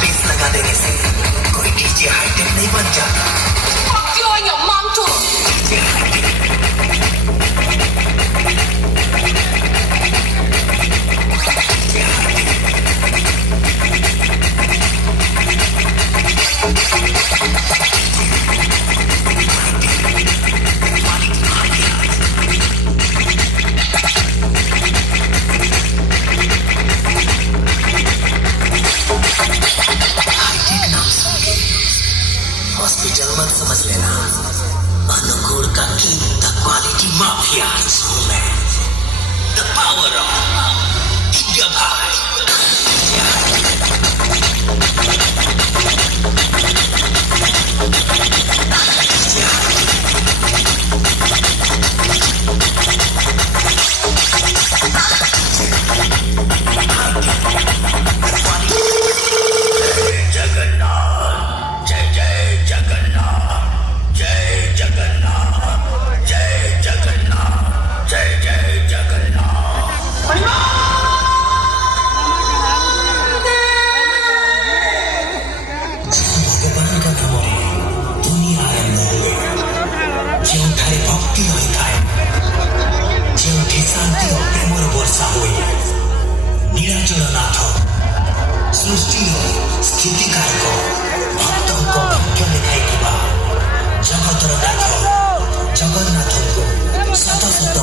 Base लगा देने से कोई डीजे हाईटेक नहीं बन जाता। क्यों या मांग तो डीजे हाईटेक हॉस्पिटल मत समझ लेना। अनुकूल का किंग द क्वालिटी माफिया हूँ मैं। द पावर ऑफ इंडिया भाई। ଯେଉଁଠାରେ ଭକ୍ତି ରହିଥାଏ, ଯେଉଁଠି ଶାନ୍ତି ଓ ପ୍ରେମର ବର୍ଷା ହୁଏ, ନୀଳାଚଳ ନାଥ ସୃଷ୍ଟିର ସ୍ଥିତିକାରକ ଭକ୍ତଙ୍କ ଭାଗ୍ୟ ଲେଖାଇଥିବା ଜଗତର ନାଥ ଜଗନ୍ନାଥଙ୍କୁ ଶତ ଶତ